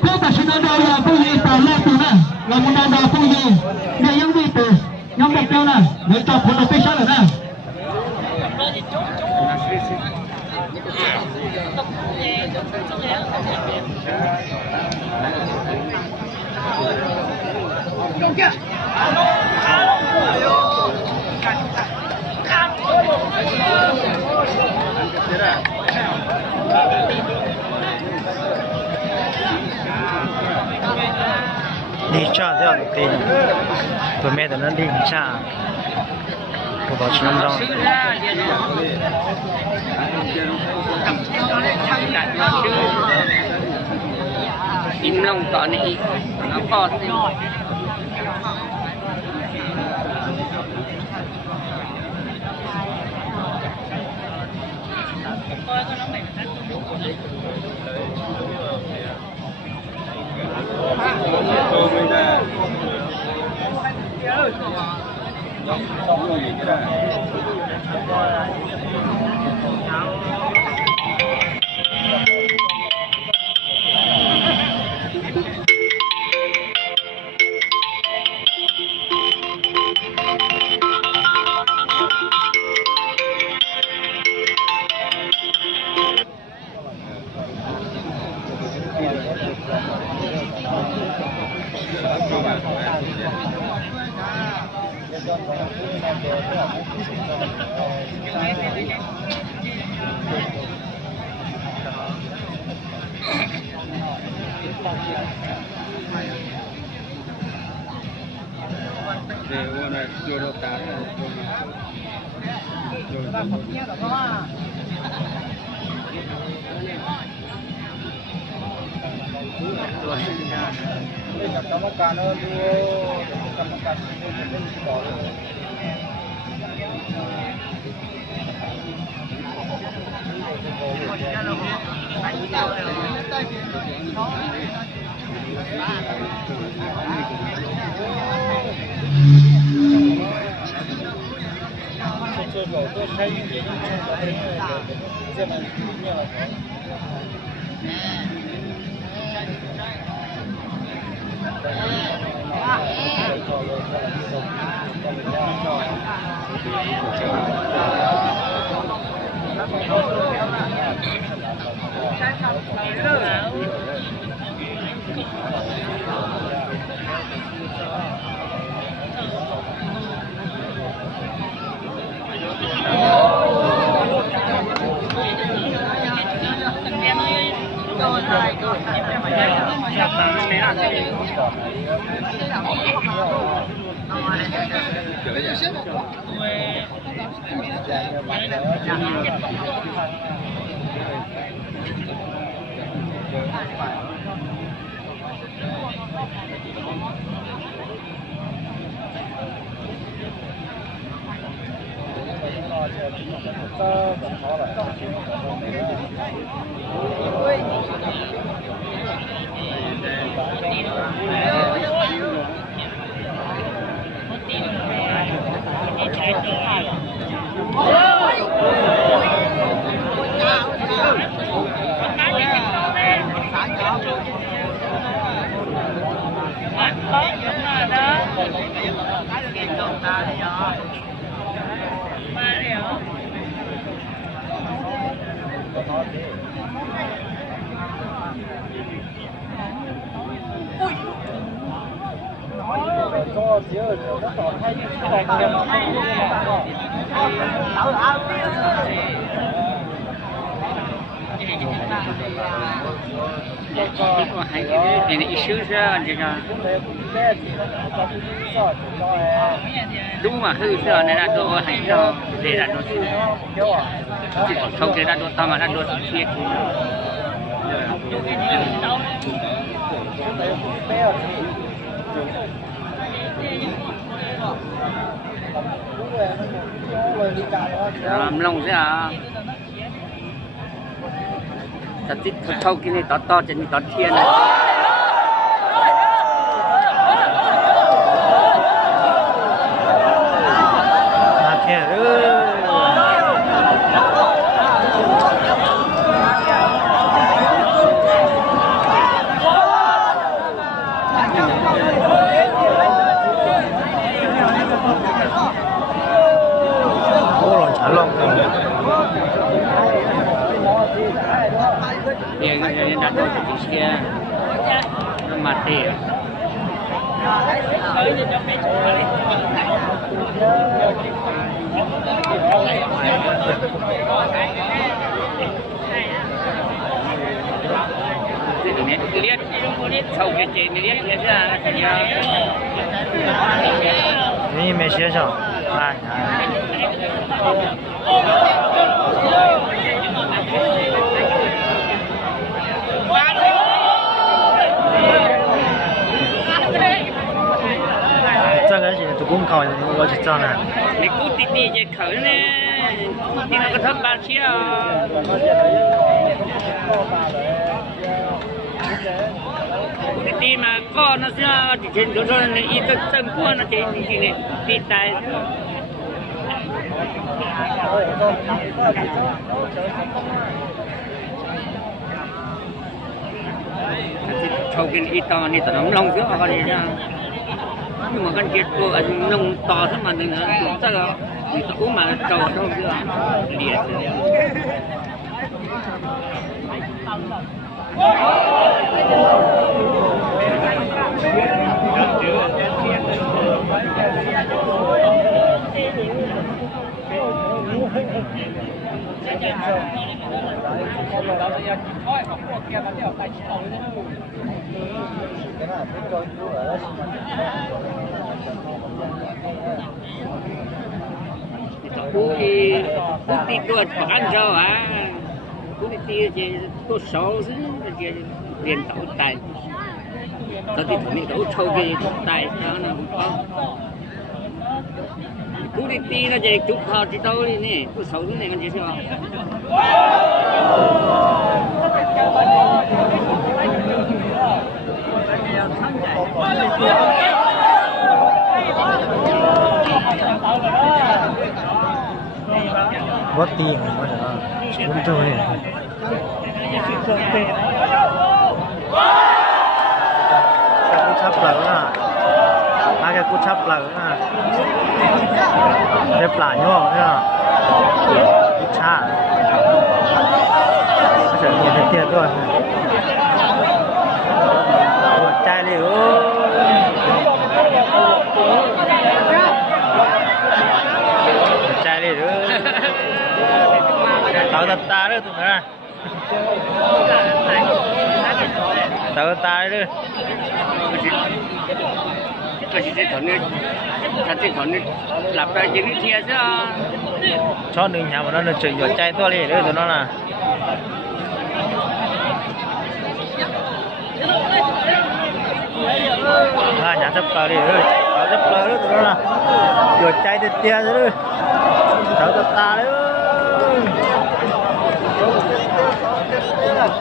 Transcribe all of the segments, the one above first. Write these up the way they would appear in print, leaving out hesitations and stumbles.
Kau tak senang dah ya punya talat tu na. Lamun anda punya. Dia yang itu. Yang betul na. Mereka foto special na. đi cha theo được tiền tụi mẹ tụi nó đi cha tụi bảo chúng nó im lòng tỏ này nó có ini isu saja juga. Đúng mà hư giờ này là đồ hành cho để là đồ không thể là đồ tao mà là đồ thiệt. Làm lông thế à? Thật thích thâu cái này to trên to thiên này. kia nó mati lihat sau cái chuyện lihat ra你没写上，哎。这个是做公告的，我去找呢。你估滴滴这口呢，滴那个他八千啊。滴滴嘛，搞那些之前就说那一个政府那这今年滴带。sau khi to thì tao nóng lòng chứ mà còn gì nha nhưng mà con kia tôi anh nông to thế mà đừng chắc là thì tôi cũng mà trâu không chứ liệt cú đi tôi ăn rau à cú đi thì tôi xấu chứ liền tàu tài tao thì thằng này tàu trâu cái tài nó là không cú đi nó chỉ chụp họ chỉ tao đi nè tôi xấu thế này con gì sao我低我这个，我这位。Cú sắp lỡ à, cái cú sắp lỡ à, đẹp lại nhá, nhá, cha, sẽ nhìn thấy tiền rồi, một chai đi chai đi tao tập ta đó tụi nó tao ta đó cái gì thằng này làm ra những cái kia chứ cho đừng nhà mà nó chửi giọt chai to lên nữa tụi nó là nhà sắp cờ đi rồi sắp cờ đó tụi nó là giọt chai từ tia rồi tao tập ta đấy Hãy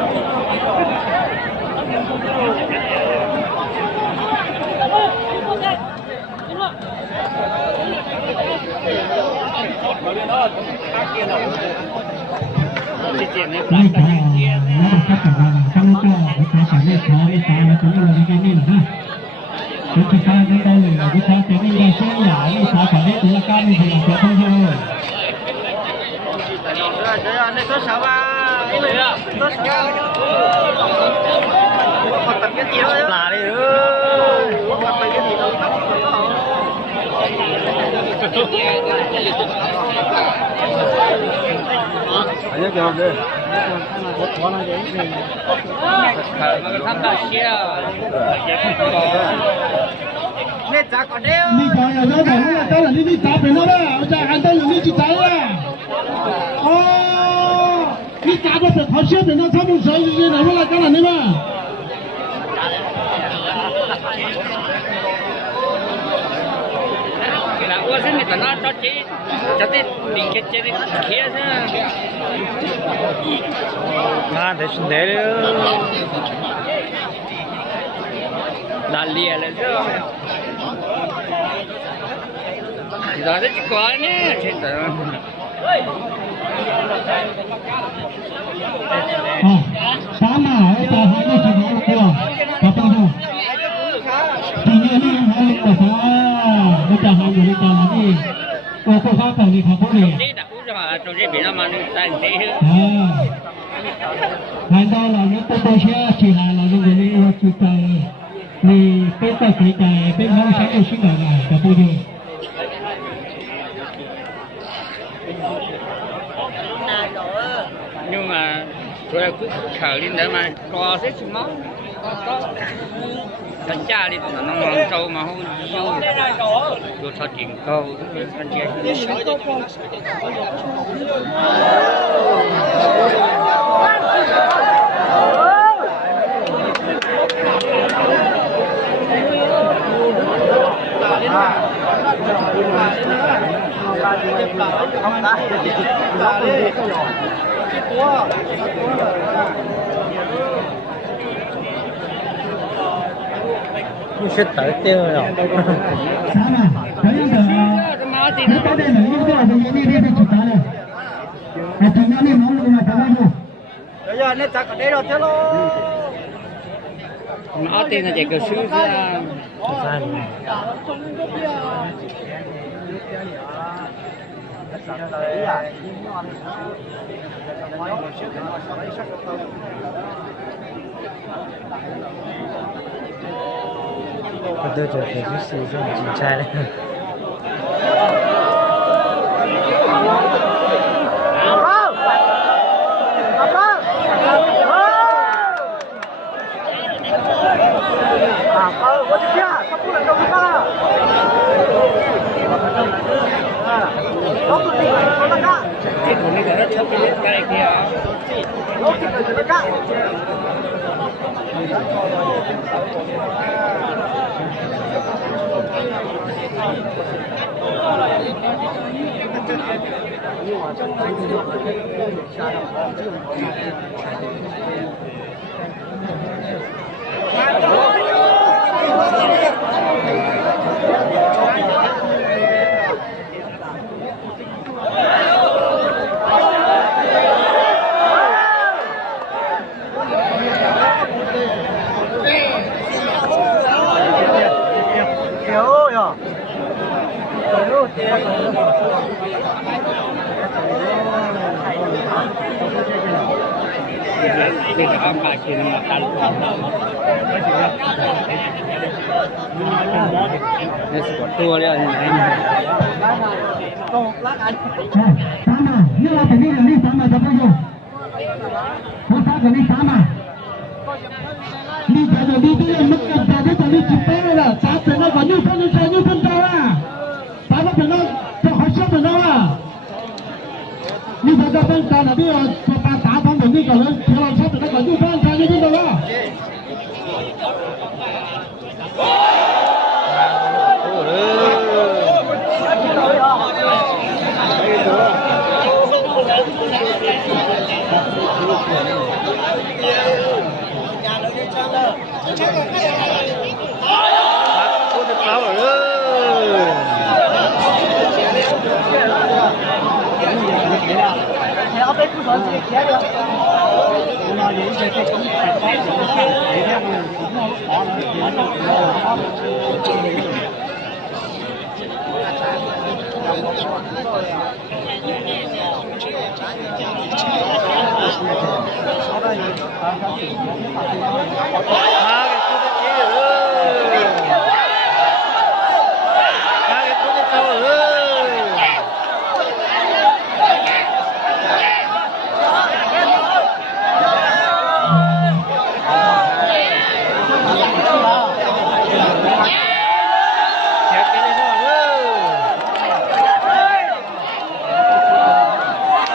subscribe cho kênh Ghiền Mì Gõ để không bỏ lỡ những我是你等他着急，这里你给这里开着。啊，这是哪里？哪里来着？你咋这去管呢？现在。打马打还没什么了，打不动。今年呢还有个啥？我讲还有一个哪里？我不发 tàu đi khảo cổ đi Thế đã cũng là trong cái biển mà nên tại thế ngày đó là những tôi sẽ chỉ là những người đi chụp cái đi cái bên hông sẽ được sinh hoạt là cái gì nhưng mà tôi cứ khởi lên đấy mà có rất máu có đánh cha đi nó ngon trâu mà không vô tôi cho chuyện câu anh chị你是得定了。啥嘛？这样的，你到底能用多少东西？你去查了？哎，怎么你忙碌嘛？怎么弄？bây giờ nó chắc để rồi thế luôn. nó tiền là chỉ cái sư ra tôi chờ phải cái sự dùng chính trai đấy. cái của nó rất thấp cái kia cái đó mà khi nó ăn nó sẽ có tua đấy anh tám mà, nhưng mà phải đi là đi tám mà tập bao nhiêu? Không sao phải đi tám mà. Đi phải rồi đi là mất cả cái phải đi chụp bé là tám phải nó còn như phân đâu à? Tám nó phải nó cho họ sắp phải nó à? Như vậy cho phân ra là đi rồi cho ta tám phong mình đi cả lên, theo làm sao phải nó còn như phân ra như thế đâu à?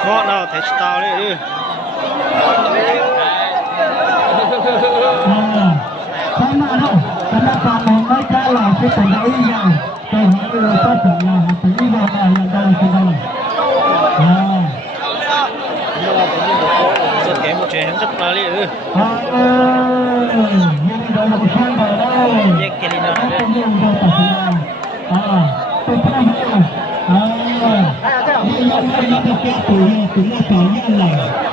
Ngọn nào thấy tao đấy đi. Sama đâu, kenapa mereka lah seperti ini? Tuhan berkata lah, ini bahawa yang dalam segala. Rất kém một trẻ rất là liệt. Ini dalam segala. Nhẹ kia đi nào. Tôi pernah. Ini yang kita punya, punya kalian lah.